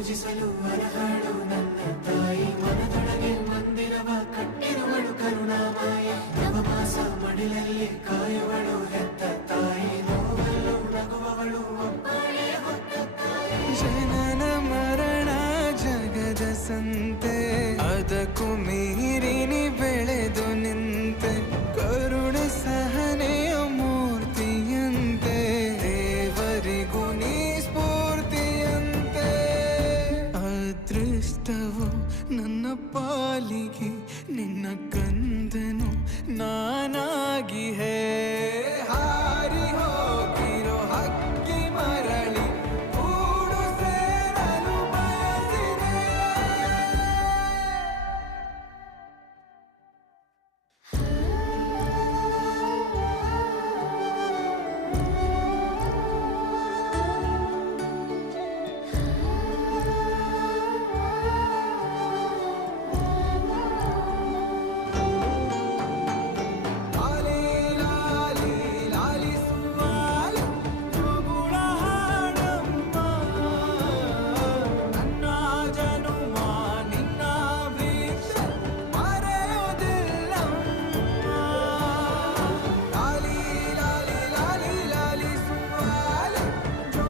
ಪೂಜಿಸಲು ಅರಹಾಳು ನನ್ನ ತಾಯಿ ಮನದೊಳಗೆ ಮಂದಿರವ ಕಟ್ಟಿರುವಳು ಕರುಣಾಮಾಯಿ ನವಮಾಸ ಮಡಿಲಲ್ಲಿ ಕಾಯುವಳು ಹೆತ್ತ ತಾಯಿ ನೋವಲ್ಲೂ ನಗುವವಳು ಒಬ್ಬಳೇ ಹೊತ್ತ ತಾಯಿ ಜನನ ಮರಣ ಜಗದ ಸಂತೆ ಅದಕ್ಕೂ